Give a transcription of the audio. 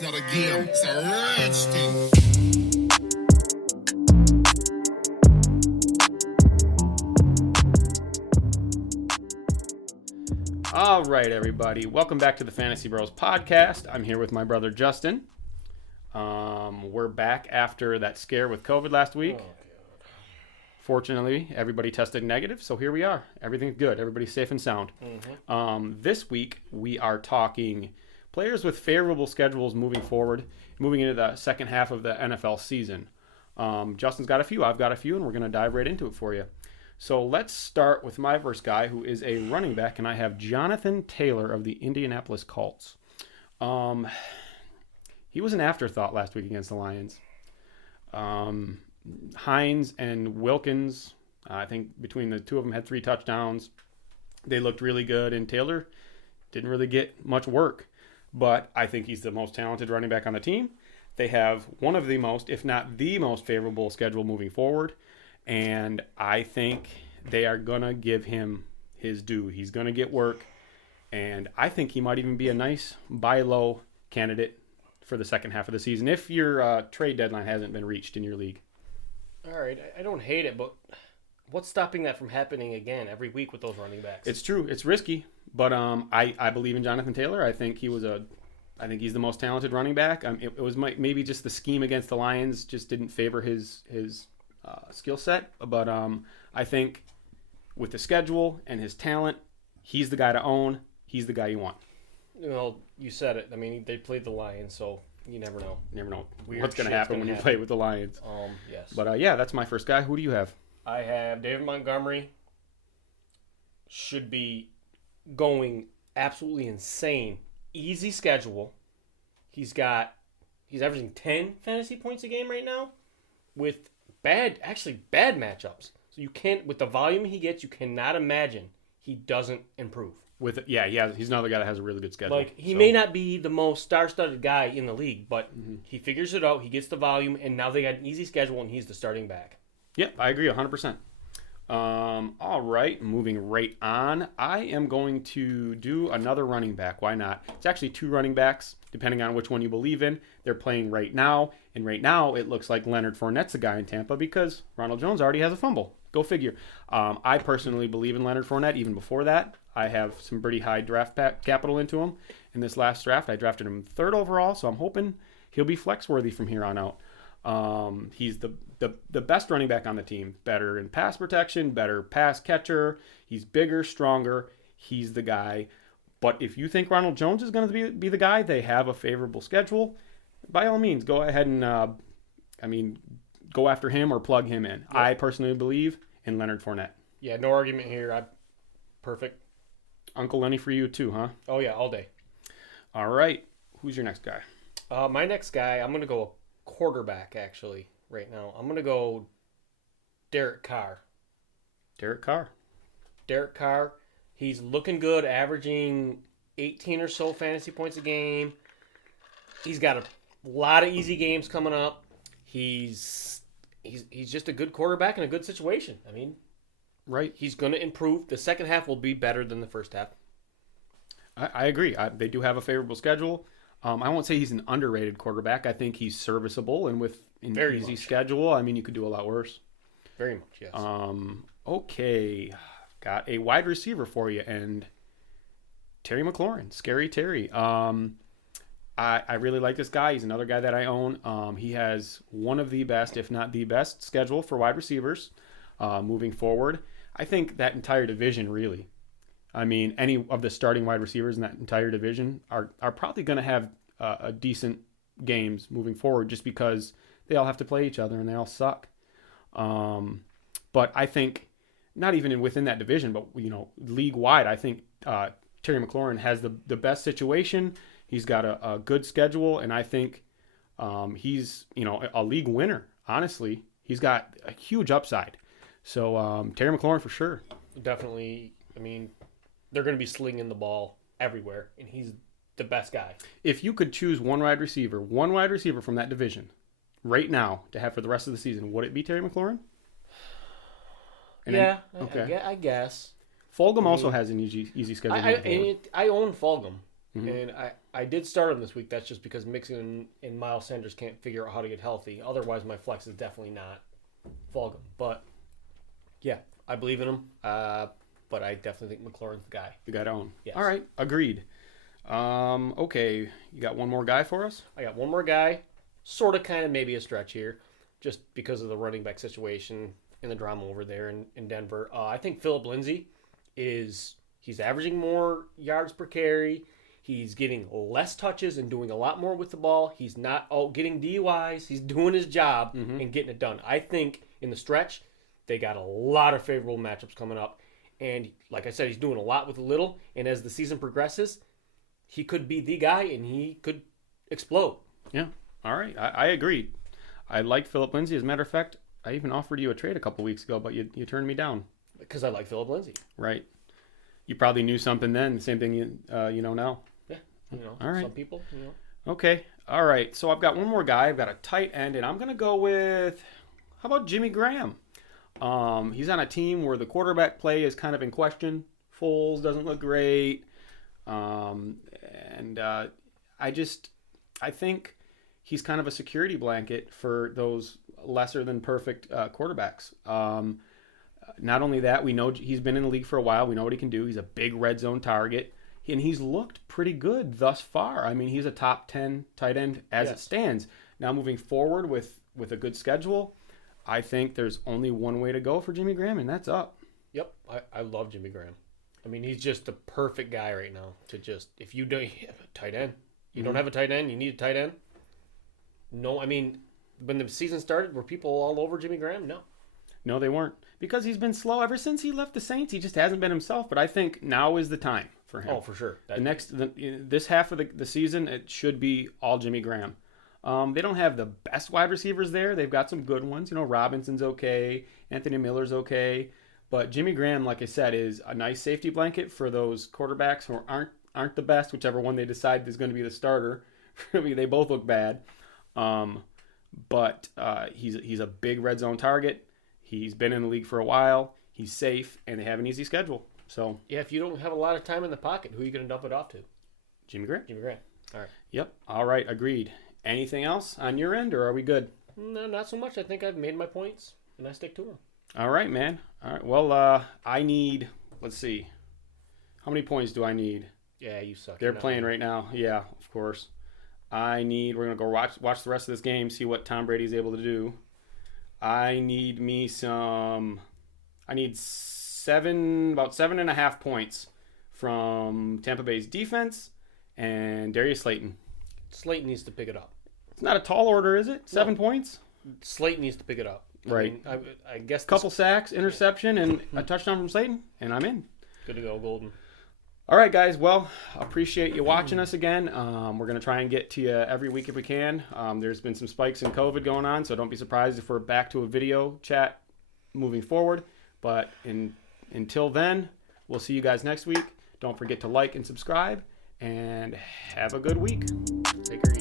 It's not a game, it's a rich thing. All right, everybody. Welcome back to the Fantasy Bros podcast. I'm here with my brother Justin. We're back after that scare with COVID last week. Fortunately, everybody tested negative, so here we are. Everything's good. Everybody's safe and sound. This week, we are talking players with favorable schedules moving forward, moving into the second half of the NFL season. Justin's got a few, I've got a few, and we're going to dive right into it for you. So let's start with my first guy, who is a running back, and I have Jonathan Taylor of the Indianapolis Colts. He was an afterthought last week against the Lions. Hines and Wilkins, I think between the two of them had 3 touchdowns. They looked really good, and Taylor didn't really get much work. But I think he's the most talented running back on the team. They have one of the most, if not the most favorable schedule moving forward. And I think they are going to give him his due. He's going to get work. And I think he might even be a nice buy low candidate for the second half of the season if your trade deadline hasn't been reached in your league. All right, I don't hate it, but what's stopping that from happening again every week with those running backs? It's true. It's risky. But I believe in Jonathan Taylor. I think he's the most talented running back. It was maybe just the scheme against the Lions just didn't favor his skill set. But I think with the schedule and his talent, he's the guy to own. He's the guy you want. Well, you said it. I mean, they played the Lions, so you never know. You never know Weird what's going to shit's happen gonna when you happen. play with the Lions. Yes. But yeah, that's my first guy. Who do you have? I have David Montgomery. Should be going absolutely insane. Easy schedule. He's averaging 10 fantasy points a game right now with bad matchups. So you can't, with the volume he gets, you cannot imagine he doesn't improve. He's another guy that has a really good schedule. Like, he may not be the most star-studded guy in the league, but he figures it out. He gets the volume, and now they got an easy schedule, and he's the starting back. Yep, I agree 100%. All right, moving right on. I am going to do another running back. Why not? It's actually 2 running backs, depending on which one you believe in. They're playing right now, and right now it looks like Leonard Fournette's a guy in Tampa because Ronald Jones already has a fumble. Go figure. I personally believe in Leonard Fournette even before that. I have some pretty high draft capital into him. In this last draft, I drafted him 3rd overall, so I'm hoping he'll be flex-worthy from here on out. He's the best running back on the team. Better in pass protection, better pass catcher. He's bigger, stronger. He's the guy. But if you think Ronald Jones is going to be the guy, they have a favorable schedule. By all means, go ahead and go after him or plug him in. Yep. I personally believe in Leonard Fournette. Yeah, no argument here. Perfect. Uncle Lenny for you too, huh? Oh, yeah, all day. All right. Who's your next guy? My next guy, I'm going to go quarterback, actually, right now. I'm going to go Derek Carr. Derek Carr. He's looking good, averaging 18 or so fantasy points a game. He's got a lot of easy games coming up. He's just a good quarterback in a good situation. I mean, right. He's going to improve. The second half will be better than the first half. I agree. They do have a favorable schedule. I won't say he's an underrated quarterback. I think he's serviceable, and with an easy schedule, I mean, you could do a lot worse. Very much, yes. Okay. Got a wide receiver for you, and Terry McLaurin. Scary Terry. I really like this guy. He's another guy that I own. He has one of the best, if not the best, schedule for wide receivers moving forward. I think that entire division, really. I mean, any of the starting wide receivers in that entire division are probably going to have a decent games moving forward just because they all have to play each other and they all suck. But I think not even within that division, but league-wide, I think Terry McLaurin has the best situation. He's got a good schedule, and I think he's a league winner. Honestly, he's got a huge upside. So Terry McLaurin for sure. Definitely. I mean, they're going to be slinging the ball everywhere, and he's the best guy. If you could choose one wide receiver from that division right now to have for the rest of the season, would it be Terry McLaurin? I guess. Fulgham also has an easy schedule. I own Fulgham. And I did start him this week. That's just because Mixon and Miles Sanders can't figure out how to get healthy. Otherwise, my flex is definitely not Fulgham. But, yeah, I believe in him. But I definitely think McLaurin's the guy. You got to own. Yes. All right, agreed. Okay, you got one more guy for us? I got one more guy. Sort of, kind of, maybe a stretch here. Just because of the running back situation and the drama over there in Denver. I think Philip Lindsay he's averaging more yards per carry. He's getting less touches and doing a lot more with the ball. He's not getting DUIs. He's doing his job and getting it done. I think in the stretch, they got a lot of favorable matchups coming up. And like I said, he's doing a lot with a little. And as the season progresses, he could be the guy and he could explode. Yeah. All right. I agree. I like Philip Lindsay. As a matter of fact, I even offered you a trade a couple weeks ago, but you turned me down. Because I like Philip Lindsay. Right. You probably knew something then. The same thing you know now. Yeah. All right. Some people, Okay. All right. So I've got one more guy. I've got a tight end, and I'm going to go with, how about Jimmy Graham? He's on a team where the quarterback play is kind of in question. Foles doesn't look great. I think he's kind of a security blanket for those lesser than perfect quarterbacks. Not only that, we know he's been in the league for a while. We know what he can do. He's a big red zone target, and he's looked pretty good thus far. I mean, he's a top 10 tight end as it stands. Now moving forward with a good schedule, I think there's only one way to go for Jimmy Graham, and that's up. Yep. I love Jimmy Graham. I mean, he's just the perfect guy right now to just, if you don't have a tight end, you don't have a tight end, you need a tight end. No, I mean, when the season started, were people all over Jimmy Graham? No. No, they weren't. Because he's been slow ever since he left the Saints. He just hasn't been himself. But I think now is the time for him. Oh, for sure. This half of the season, it should be all Jimmy Graham. They don't have the best wide receivers there. They've got some good ones. Robinson's okay. Anthony Miller's okay. But Jimmy Graham, like I said, is a nice safety blanket for those quarterbacks who aren't the best, whichever one they decide is going to be the starter. I mean, they both look bad. But he's a big red zone target. He's been in the league for a while. He's safe, and they have an easy schedule. So yeah, if you don't have a lot of time in the pocket, who are you going to dump it off to? Jimmy Graham. Jimmy Graham. All right. Yep. All right. Agreed. Anything else on your end, or are we good? No, not so much. I think I've made my points, and I stick to them. All right, man. All right. Well, I need. Let's see. How many points do I need? Yeah, you suck. They're playing right now. Yeah, of course. We're gonna go watch the rest of this game, see what Tom Brady's able to do. I need about 7.5 points from Tampa Bay's defense and Darius Slayton. Slayton needs to pick it up. It's not a tall order, is it? 7 points? Slayton needs to pick it up. Right. I guess couple sacks, interception, and a touchdown from Slayton, and I'm in. Good to go, Golden. All right, guys. Well, appreciate you watching us again. We're going to try and get to you every week if we can. There's been some spikes in COVID going on, so don't be surprised if we're back to a video chat moving forward. But until then, we'll see you guys next week. Don't forget to like and subscribe, and have a good week. Take care.